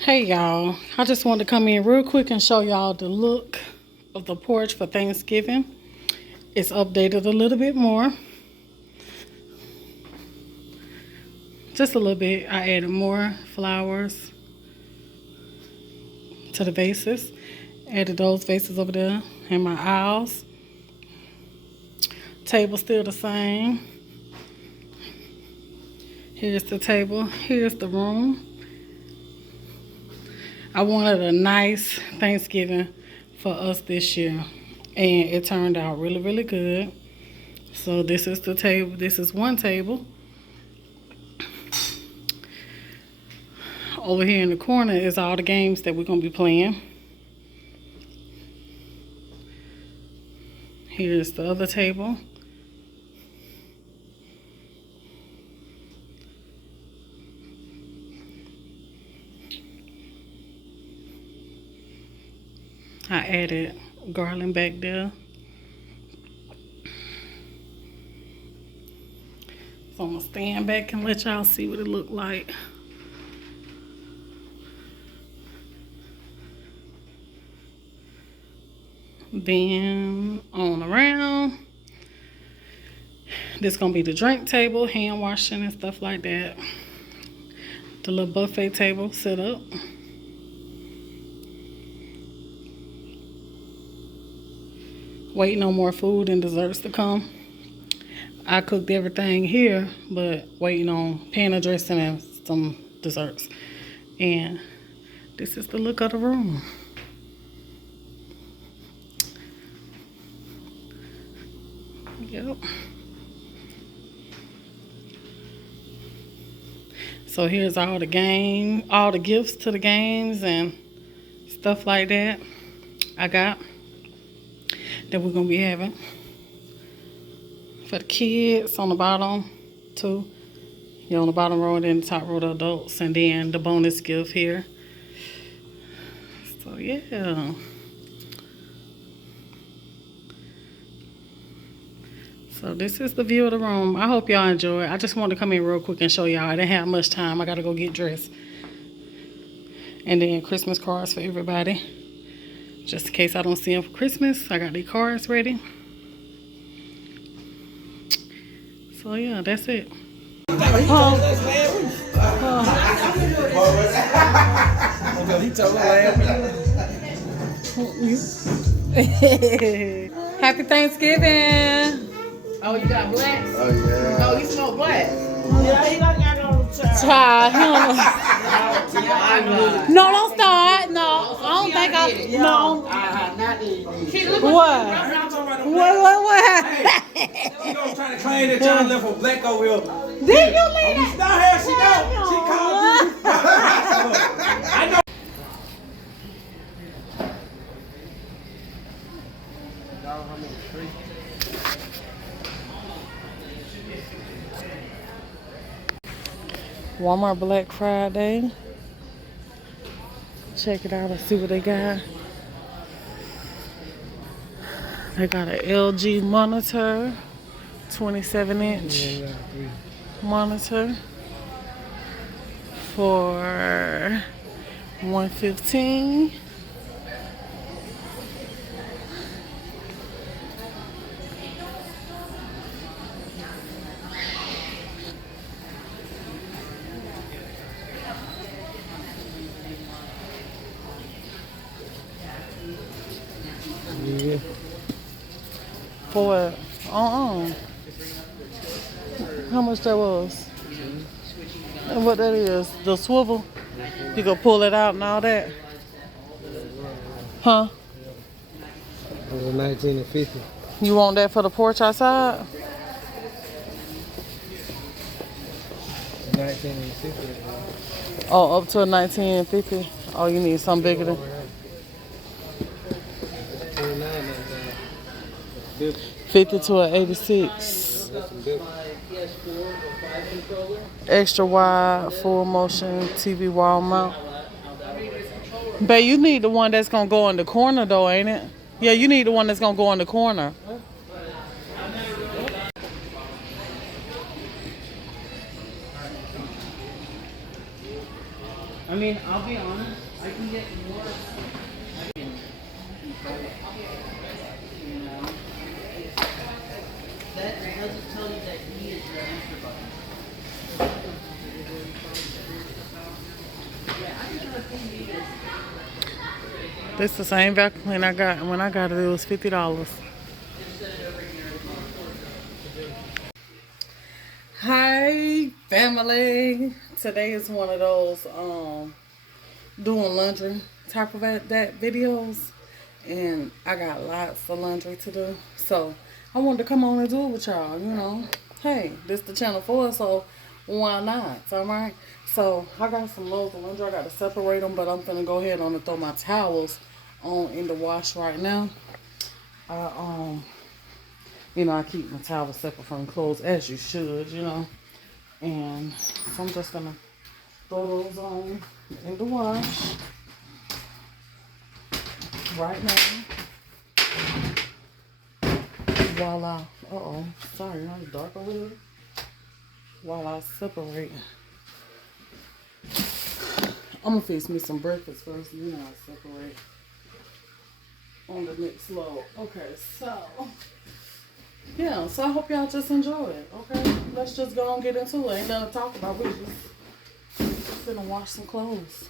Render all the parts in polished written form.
Hey y'all, I just wanted to come in real quick and show y'all the look of the porch for Thanksgiving. It's updated a little bit more. Just a little bit. I added more flowers to the vases. Added those vases over there and my aisles. Table still the same. Here's the table. Here's the room. I wanted a nice Thanksgiving for us this year, and it turned out really, really good. So this is the table. This is one table. Over here in the corner is all the games that we're going to be playing. Here's the other table. I added garland back there. So I'm going to stand back and let y'all see what it looked like. Then on around, this gonna be the drink table, hand washing and stuff like that. The little buffet table set up. Waiting on more food and desserts to come. I cooked everything here, but waiting on pan dressing and some desserts. And this is the look of the room. Yep. So here's all the gifts to the games and stuff like that I got that we're gonna be having for the kids on the bottom too. On the bottom row and then the top row the adults, and then the bonus gift here. So yeah. So this is the view of the room. I hope y'all enjoy it. I just wanted to come in real quick and show y'all. I didn't have much time. I gotta go get dressed. And then Christmas cards for everybody. Just in case I don't see them for Christmas, I got these cards ready. So yeah, that's it. Happy Thanksgiving. Oh, you got black? Oh, yeah. Oh, you smoke black? Yeah, he done got on the Child, no, don't start. No, I don't think no. What? What happened? She gonna try to claim that y'all left for black over here. Did you leave that? Not her, she know. She called you. I know. Walmart Black Friday. Check it out and see what they got. They got an LG monitor, 27-inch monitor for $115. For what? How much that was? And what that is? The swivel? You gonna pull it out and all that? Huh? It was 1950. You want that for the porch outside? 1960. Oh, up to a 1950. Oh, you need something bigger than 50 to an 86. Extra wide, full motion TV wall mount. Babe, you need the one that's gonna go in the corner though, ain't it? Yeah, you need the one that's gonna go in the corner. I mean, I'll be honest. I can get more. I can. You know. That doesn't tell you that he is the answer button. This the same vacuum cleaner I got, and when I got it, it was $50. Hi, family. Today is one of those doing laundry type of that videos, and I got lots of laundry to do. So I wanted to come on and do it with y'all. You know, hey, this the channel for us, so why not? Alright. So I got some loads of laundry. I got to separate them, but I'm gonna go ahead on and throw my towels on in the wash right now. You know, I keep my towels separate from clothes, as you should, you know. And so I'm just gonna throw those on in the wash right now. While I, sorry, it's dark over here. While I separate, I'm gonna fix me some breakfast first, and then I'll separate on the next load. Okay, so yeah, so I hope y'all just enjoy it. Okay, let's just go and get into it. Ain't nothing to talk about. We just finna wash some clothes.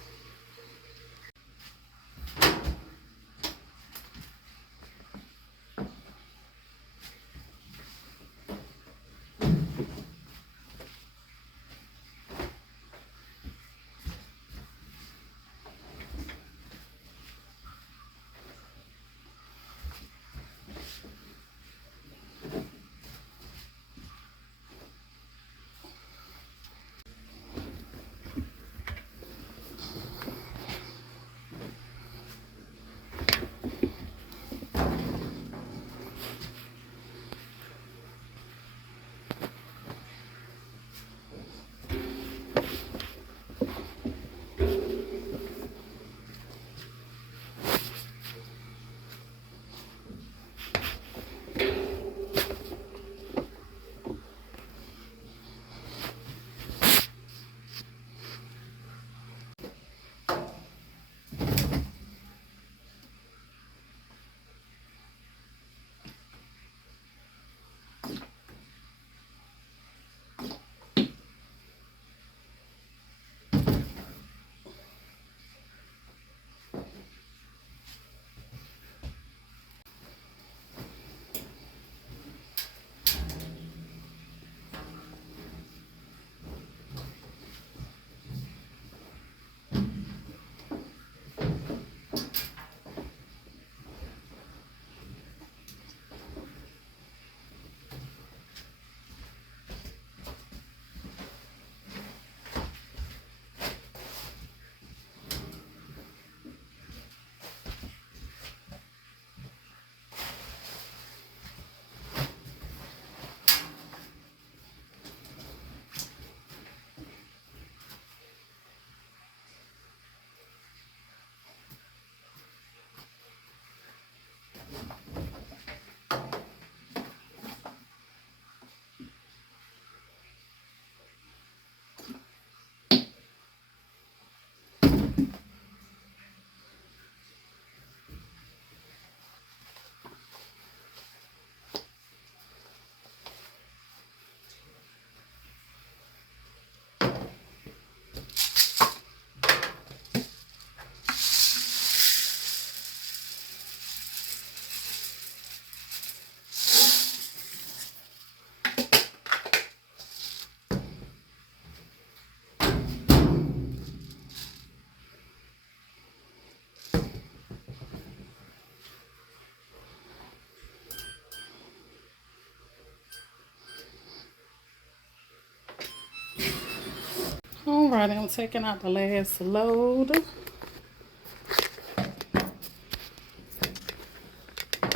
Alright, I'm taking out the last load.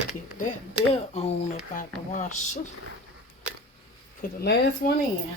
Get that there on up out the washer. Put the last one in.